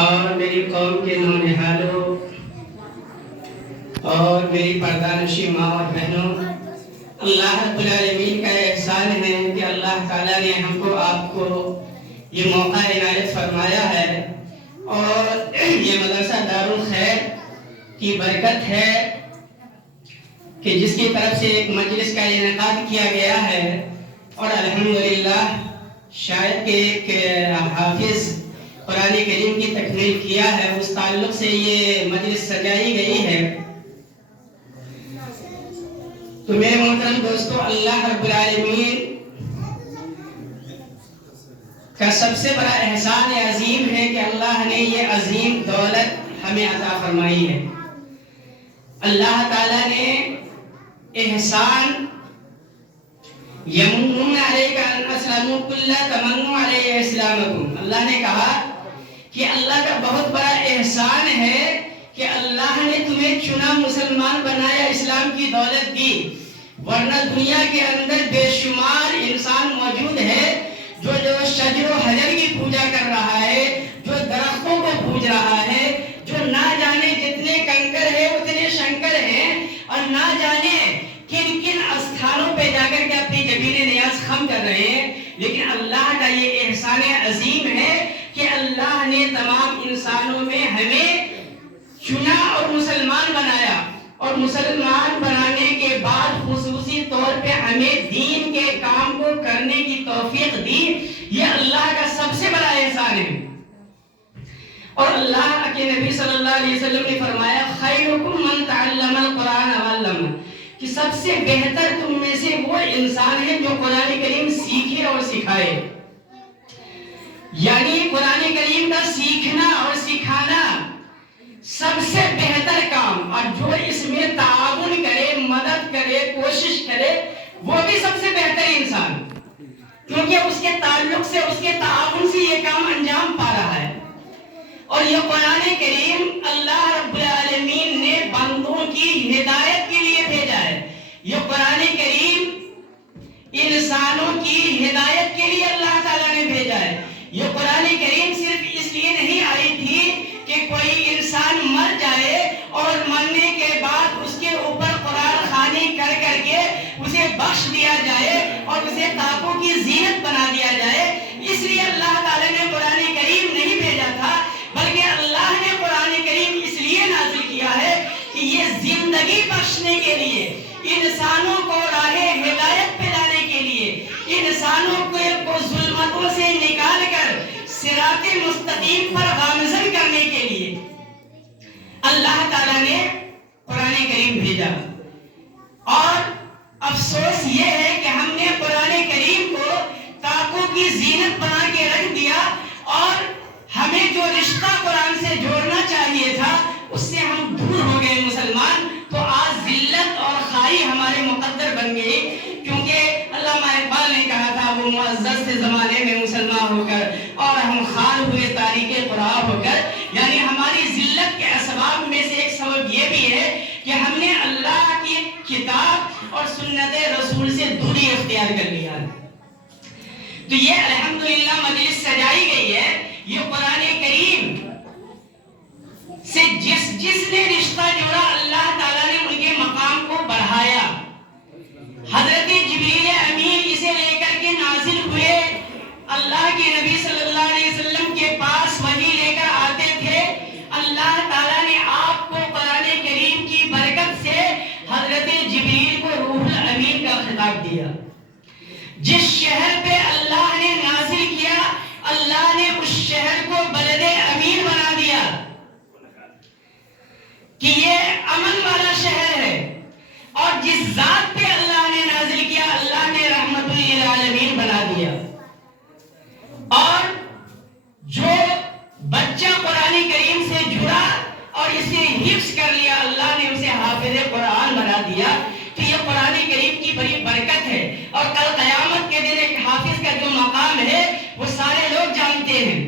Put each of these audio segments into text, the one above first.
اور میری قوم کے نونہالوں اور میری پردہ ماں اور بہنوں، اللہ رب العالمین کا احسان ہے کہ اللہ تعالیٰ نے ہم کو آپ کو یہ موقع عنایت فرمایا ہے، اور یہ مدرسہ دارالخیر کی برکت ہے کہ جس کی طرف سے ایک مجلس کا انعقاد کیا گیا ہے، اور الحمدللہ شاید کہ ایک حافظ قرآن کریم کی تکمیل کیا ہے، اس تعلق سے یہ مجلس سجائی گئی ہے۔ تو میرے محترم دوستو، اللہ رب العالمین کا سب سے بڑا احسان عظیم ہے کہ اللہ نے یہ عظیم دولت ہمیں عطا فرمائی ہے۔ اللہ تعالیٰ نے احسان یمنون علیک ان اسلموا قل لا تمنوا علی اسلامکم، اللہ نے کہا کہ اللہ کا بہت بڑا احسان ہے کہ اللہ نے تمہیں چنا، مسلمان بنایا، اسلام کی دولت دی، ورنہ دنیا کے اندر بے شمار انسان موجود ہے جو شجر و حجر کی پوجا کر رہا ہے، جو درختوں کو پوج رہا ہے، جو نہ جانے جتنے کنکر ہیں اتنے شنکر ہیں، اور نہ جانے کن کن استھانوں پہ جا کر کے اپنی جبین نیاز خم کر رہے ہیں۔ لیکن اللہ کا یہ احسان عظیم ہے کہ اللہ نے تمام انسانوں میں ہمیں چنا اور مسلمان بنایا، اور مسلمان بنانے کے بعد خصوصی طور پہ ہمیں دین کے کام کو کرنے کی توفیق دی۔ یہ اللہ کا سب سے بڑا احسان ہے۔ اور اللہ کے نبی صلی اللہ علیہ وسلم نے فرمایا خیرکم من تعلم القرآن وعلمہ، کہ سب سے بہتر تم میں سے وہ انسان ہے جو قرآن کریم سیکھے اور سکھائے۔ یعنی قرآن کریم کا سیکھنا اور سکھانا سب سے بہتر کام، اور جو اس میں تعاون کرے، مدد کرے، کوشش کرے، وہ بھی سب سے بہتر انسان، کیونکہ اس کے تعلق سے، اس کے تعاون سے یہ کام انجام پا رہا ہے۔ اور یہ قرآن کریم اللہ رب العالمین نے بندوں کی ہدایت کے لیے بھیجا ہے۔ یہ قرآن کریم انسانوں کی ہدایت کے لیے اللہ تعالیٰ نے بھیجا ہے۔ یہ قرآن کریم صرف اس لیے نہیں آئی تھی کہ کوئی انسان مر جائے اور مرنے کے بعد اس کے اوپر قرآن خوانی کر کر کے اسے بخش دیا جائے اور اسے تاکوں کی زینت بنا دیا جائے، اس لیے اللہ تعالیٰ نے قرآن کریم نہیں بھیجا تھا، بلکہ اللہ نے قرآن کریم اس لیے نازل کیا ہے کہ یہ زندگی بخشنے کے لیے، انسانوں کو راہ ہدایت پہ لانے کے لیے، انسانوں کو ظلمتوں سے نکال کر صراط مستقیم پر گامزن کرنے کے لیے اللہ تعالیٰ نے قرآن کریم بھیجا۔ اور افسوس یہ ہے کہ ہم نے قرآن کریم کو تاکوں کی زینت بنا کے رکھ دیا، اور ہمیں جو رشتہ قرآن سے جوڑنا چاہیے تھا اس سے ہم دور ہو گئے مسلمان۔ تو آج ذلت اور خاری ہمارے مقدر بن گئی، کیونکہ علامہ اقبال نے کہا تھا وہ معزز سے زمانے میں مسلمان ہو کر اور ہم خار ہوئے تاریخ قرآن ہو کر، یعنی ہماری ذلت کے اسباب میں سے ایک سبب یہ بھی ہے کہ ہم نے اللہ کی کتاب اور سنت رسول سے دوری اختیار کر لیا ہے۔ تو یہ الحمدللہ مجلس سجائی گئی ہے، یہ قرآن کریم سے جس نے رشتہ جوڑا اللہ تعالیٰ نے ان کے مقام کو بڑھایا۔ حضرت جبریل امین اسے لے کر کے نازل ہوئے، اللہ کے نبی صلی اللہ علیہ وسلم کے پاس وحی لے کر آتے تھے۔ اللہ تعالیٰ نے آپ کو قرآن کریم کی برکت سے حضرت جبریل کو روح الامین کا خطاب دیا۔ جس شہر پہ اللہ نے نازل کیا، اللہ نے اس شہر کو بلد امین بنا دیا کہ یہ امن والا شہر ہے۔ اور جس ذات پہ اللہ نے نازل کیا، اللہ نے رحمت للعالمین بنا دیا۔ اور جو بچہ قرآن کریم سے جڑا اور اسے حفظ کر لیا، اللہ نے اسے حافظ قرآن بنا دیا۔ تو یہ قرآن کریم کی بڑی برکت ہے، اور کل قیامت کے دن ایک حافظ کا جو مقام ہے وہ سارے لوگ جانتے ہیں۔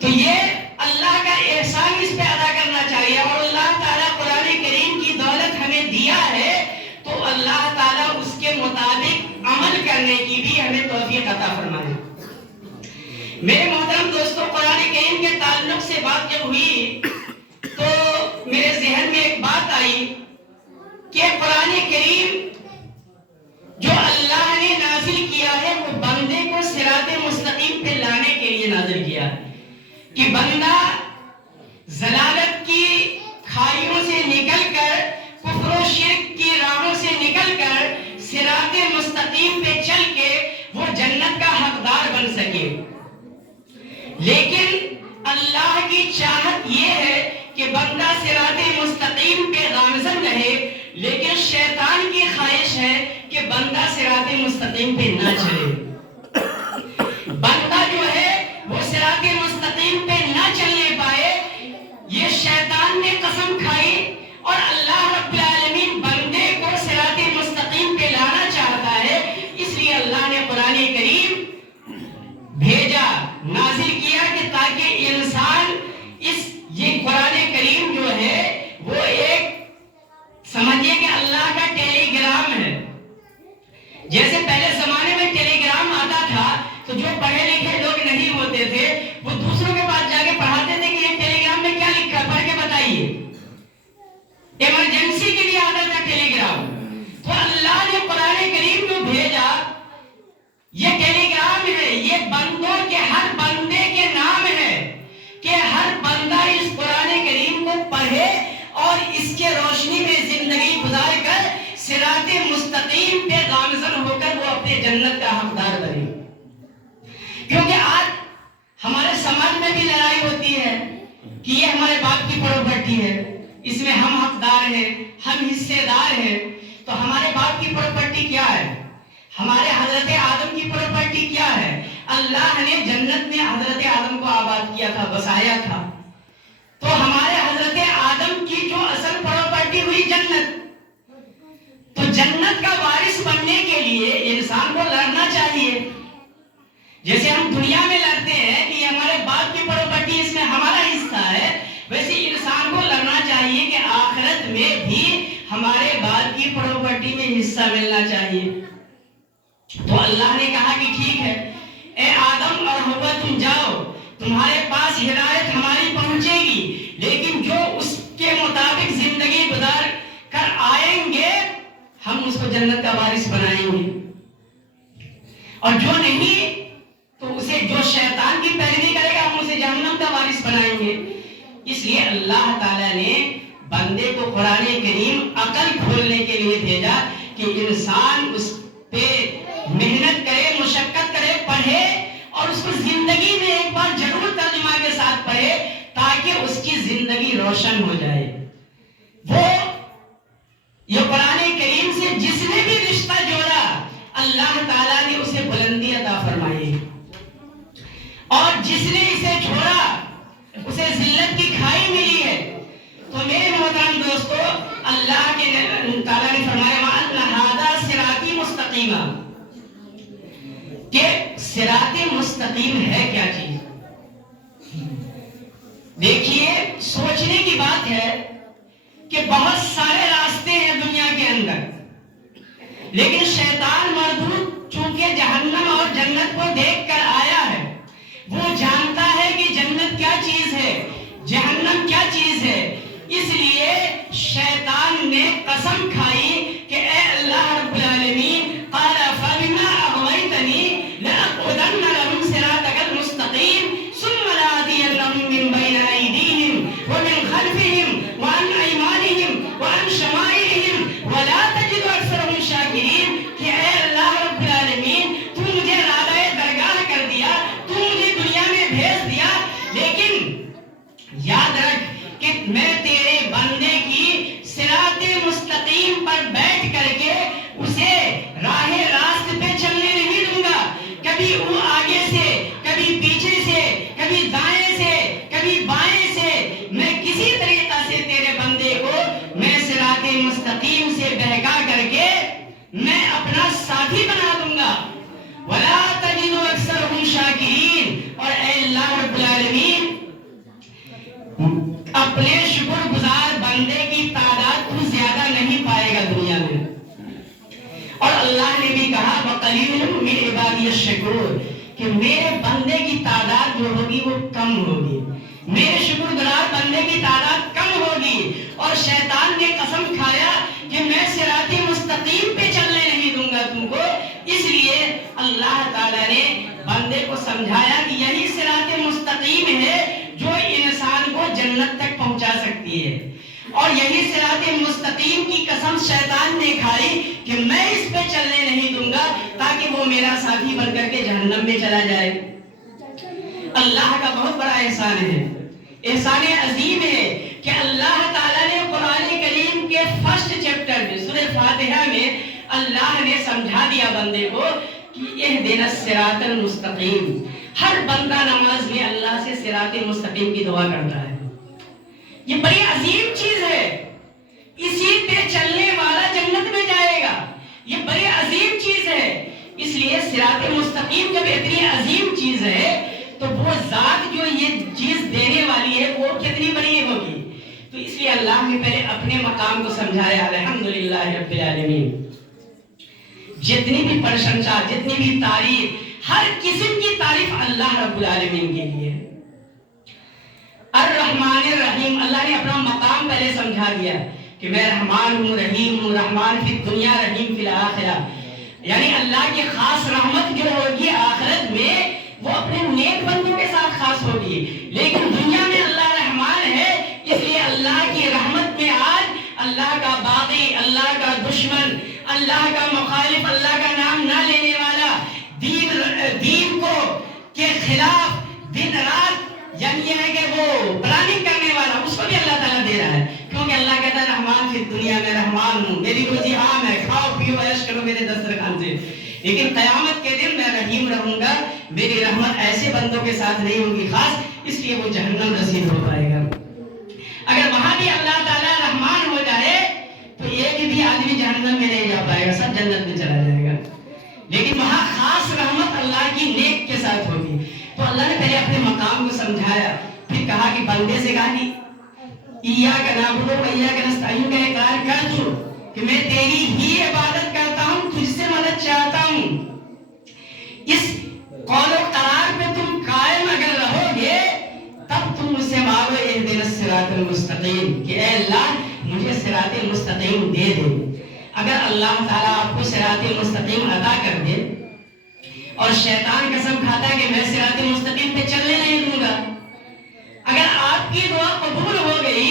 تو یہ اللہ کا احسان اس پہ ادا کرنا چاہیے، اور اللہ تعالیٰ قرآن کریم کی دولت ہمیں دیا ہے تو اللہ تعالیٰ اس کے مطابق عمل کرنے کی بھی ہمیں توفیق عطا فرمائے۔ میرے محترم دوستو، قرآن کریم کے تعلق سے بات جب ہوئی تو میرے ذہن میں ایک بات آئی کہ قرآن کریم جو اللہ نے نازل کیا ہے وہ بندے کو صراط مستقیم پہ لانے کے لیے نازل کیا کہ بندہ ضلالت کی کھائیوں سے نکل کر، کفر و شرک کی راہوں سے نکل کر صراط مستقیم پہ چل کے وہ جنت کا حقدار بن سکے۔ لیکن اللہ کی چاہت یہ ہے کہ بندہ صراط مستقیم پہ گامزن رہے، لیکن شیطان کی خواہش ہے کہ بندہ صراط مستقیم پہ نہ چلے۔ بندہ جو ہے وہ صراط مستقیم پہ نہ چلنے پائے، یہ شیطان نے قسم کھائی، اور اللہ رب العالمین بندے کو صراط مستقیم پہ لانا چاہتا ہے۔ اس لیے اللہ نے قرآن کریم بھیجا، نازل کیا کہ تاکہ انسان یہ قرآن کریم جو ہے وہ ایک سمجھے کہ اللہ کا ٹیلی گرام ہے۔ جیسے پہلے زمانے میں ٹیلی گرام آتا تھا تو جو پڑھے لکھے لوگ نہیں ہوتے تھے وہ دوسروں کے پاس جا کے پڑھاتے تھے کہ یہ ٹیلی گرام میں کیا لکھا ہے، پڑھ کے بتائیے۔ ایمرجنسی کے لیے آتا تھا ٹیلی گرام۔ تو اللہ نے قرآن کریم کو بھیجا، یہ ٹیلی گرام ہے، یہ بندوں کے ہر بندے کے نام ہے کہ ہر بندہ اس قرآن کریم کو پڑھے اور اس کے روشنی میں زندگی گزار کر صراط مستقیم پہ گامزن ہو کر وہ اپنے جنت کا حقدار بنے۔ کیونکہ آج ہمارے سماج میں بھی لڑائی ہوتی ہے کہ یہ ہمارے باپ کی پراپرٹی ہے، اس میں ہم حقدار ہیں، ہم حصے دار ہیں۔ تو ہمارے باپ کی پراپرٹی کیا ہے؟ ہمارے حضرت آدم کی پراپرٹی کیا ہے؟ اللہ نے جنت میں حضرت آدم کو آباد کیا تھا، بسایا تھا۔ تو ہمارے حضرت آدم کی جو اصل پراپرٹی ہوئی جنت، تو جنت کا وارث بننے کے لیے انسان کو لڑنا چاہیے۔ جیسے ہم دنیا میں لڑتے ہیں کہ ہمارے باپ کی پراپرٹی، اس میں ہمارا حصہ ہے، ویسے انسان کو لڑنا چاہیے کہ آخرت میں بھی ہمارے باپ کی پراپرٹی میں حصہ ملنا چاہیے۔ تو اللہ نے کہا کہ ٹھیک ہے، اے آدم اور حوا تم جاؤ، تمہارے پاس ہدایت ہماری پہنچے گی، لیکن جو اس کے مطابق زندگی گزار کر آئیں گے ہم اس کو جنت کا وارث بنائیں گے، اور جو نہیں تو اسے، جو شیطان کی پیروی کرے گا ہم اسے جہنم کا وارث بنائیں گے۔ اس لیے اللہ تعالیٰ نے بندے کو قرآن کریم عقل کھولنے کے لیے بھیجا کہ انسان اس پہ محنت کرے، مشقت کرے، پڑھے، اور اس کو زندگی میں ایک بار ضرور ترجمہ کے ساتھ پڑھے تاکہ اس کی زندگی روشن ہو جائے۔ وہ یہ قرآن کریم سے جس نے بھی رشتہ جوڑا اللہ تعالیٰ نے اسے بلندی عطا فرمائی، اور جس نے اسے چھوڑا اسے ذلت کی کھائی ملی ہے۔ تو میرے محترم دوستو، اللہ کے تعالیٰ نے فرمایا وَأَنَّ هَذَا صِرَاطِي مُسْتَقِيمًا، کہ صراط مستقیم ہے کیا چیز؟ دیکھیے، سوچنے کی بات ہے کہ بہت سارے راستے ہیں دنیا کے اندر، لیکن شیطان مردود چونکہ جہنم اور جنت کو دیکھ کر آیا ہے، وہ جانتا ہے کہ جنت کیا چیز ہے، جہنم کیا چیز ہے۔ اس لیے شیطان نے قسم کھائی کہ اے اللہ رب العالمین، قال فبما اغویتنی لأقعدن لهم صراطک المستقیم ثم لآتینہم من بین ایدیہم ومن خلفہم وعن ایمانہم وعن شمائلہم ولا تجد اکثرہم شاکرین، کہ اے اللہ رب العالمین، تو مجھے راغب درگاہ کر دیا، تو مجھے دنیا میں بھیج دیا، لیکن یاد رکھ کہ میں تیرے بندے کی صراط مستقیم پر بیٹھ کر کے اسے راہ راست پہ چلنے نہیں دوں گا، کبھی وہ آگے سے، کبھی پیچھے سے، کبھی دائیں سے، کبھی بائیں سے، میں کسی طریقہ سے تیرے بندے کو میں صراط مستقیم سے بہکا کر کے میں اپنا ساتھی بنا دوں گا۔ وَلَا تَجِدُ أَكْثَرَهُمْ شَاكِرِينَ، اور اے اللہ رب العالمین، اپنے شکر گزار بندے کی تعداد تو زیادہ نہیں پائے گا دنیا میں۔ اور اللہ نے بھی کہا وَقَلِيلٌ مِّنْ عِبَادِيَ الشَّكُورُ، کہ میرے بندے کی تعداد جو ہوگی وہ کم ہوگی، میرے شکر گزار بندے کی تعداد کم ہوگی، اور شیطان نے قسم کھایا کہ میں صراط مستقیم پہ چلنے نہیں دوں گا تم کو۔ اس لیے اللہ تعالیٰ نے بندے کو سمجھایا کہ یہی صراط مستقیم ہے جو انسان کو جنت تک پہنچا سکتی ہے، اور یہی صراط مستقیم کی قسم شیطان نے کھائی کہ میں اس پہ چلنے نہیں دوں گا تاکہ وہ میرا ساتھی بن کر کے جہنم میں چلا جائے۔ اللہ کا بہت بڑا احسان ہے، احسان عظیم ہے کہ اللہ تعالیٰ نے قرآن کریم کے فرسٹ چیپٹر میں سورہ فاتحہ میں اللہ نے سمجھا دیا بندے کو کہ اہدنا الصراط المستقیم۔ ہر بندہ نماز میں اللہ سے صراط مستقیم کی دعا کرتا ہے، یہ بڑی عظیم چیز ہے، اسی پہ چلنے والا جنت میں جائے گا، یہ بڑی عظیم چیز ہے۔ اس لیے صراط مستقیم جب اتنی عظیم چیز ہے تو وہ ذات جو یہ چیز دینے والی ہے وہ کتنی بڑی ہوگی۔ تو اس لیے اللہ نے پہلے اپنے مقام کو سمجھایا، الحمدللہ رب العالمین۔ جتنی بھی پرشنسا، جتنی بھی تعریف، ہر قسم کی تعریف اللہ رب العالمین کے لیے ہے۔ الرحمن الرحیم، اللہ نے اپنا مقام پہلے سمجھا دیا کہ میں رحمان ہوں، رحیم ہوں، رحمان فی الدنیا، رحیم فی الآخرہ، یعنی اللہ کی خاص رحمت جو ہوگی آخرت میں وہ اپنے نیک بندوں کے ساتھ خاص ہوگی، لیکن دنیا میں اللہ رحمان ہے، اس لیے اللہ کی رحمت میں آج اللہ کا باغی، اللہ کا دشمن، اللہ کا مخالف، اللہ کا نام نہ لینے والا، دین کو کے خلاف دن رات یعنی یہ ہے کہ وہ پلاننگ کرنے والا، اس کو بھی اللہ تعالیٰ دے رہا ہے، کیونکہ اللہ کہتا ہے رحمان فی دنیا میں رحمان ہوں، میری روزی عام ہے، کھاؤ پیو عیش کرو میرے دسترخوان سے، لیکن قیامت کے دن میں رحیم رہوں گا، میری رحمت ایسے بندوں کے ساتھ نہیں ہوگی خاص، اس لیے وہ جہنم رسید ہو پائے گا۔ اگر وہاں بھی اللہ تعالیٰ رحمان ہو جائے تو ایک بھی آدمی جہنم میں نہیں جا پائے گا، سب جنت میں چلا جائے گا، لیکن وہاں خاص رحمت اللہ کی نیک کے ساتھ ہوگی۔ تو اللہ نے پہلے اپنے مقام کو سمجھایا، پھر کہا کہ بندے سے کہا کہ ایاک نعبد و ایاک نستعین کا اقرار کر دو کہ میں تیری ہی عبادت کرتا ہوں، تجھ سے مدد چاہتا ہوں۔ اس قول و قرار پہ تم قائم اگر رہو گے تب تم مجھ سے مانگو اہدنا الصراط المستقیم کہ اے اللہ مجھے صراط مستقیم دے دے۔ اگر اللہ تعالیٰ آپ کو صراط مستقیم عطا کر دے اور شیطان قسم کھاتا ہے کہ میں صراط مستقیم پہ چلنے نہیں دوں گا، اگر آپ کی دعا قبول ہو گئی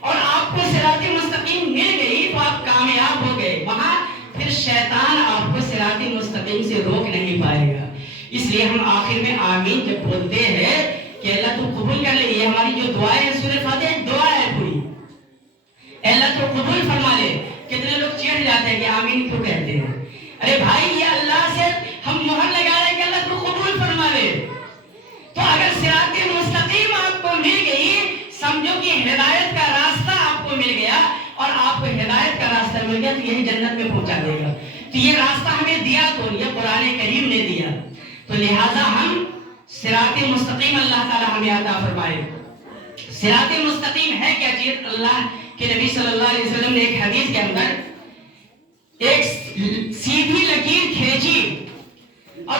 اور آپ کو صراط مستقیم مل گئی تو آپ کامیاب ہو گئے، وہاں پھر شیطان آپ کو صراط مستقیم سے روک نہیں پائے گا۔ اس لیے ہم آخر میں آمین جب بولتے ہیں کہ اللہ تو قبول کر لے، یہ ہماری جو دعائیں ہیں سورہ فاتحہ دعا ہے پوری، اللہ تو قبول فرما لے۔ کتنے لوگ چڑھ جاتے ہیں کہ آمین کیوں کہتے ہیں؟ ارے بھائی یہ اللہ سے ہم مہر لگا رہے ہیں کہ اللہ تو قبول فرما لے۔ تو اگر صراط مستقیم آپ کو مل گئی سمجھو کہ ہدایت کا راستہ آپ کو مل گیا، اور آپ کو ہدایت کا راستہ مل گیا تو یہی جنت میں پہنچا دے گا۔ تو یہ راستہ ہمیں دیا کون؟ یہ قرآن کریم نے دیا، تو لہٰذا ہم صراط مستقیم اللہ تعالی ہمیں عطا فرمائے۔ صراط مستقیم ہے کیا چیز؟ اللہ کے نبی صلی اللہ علیہ وسلم نے ایک حدیث کے اندر ایک سیدھی لکیر کھینچی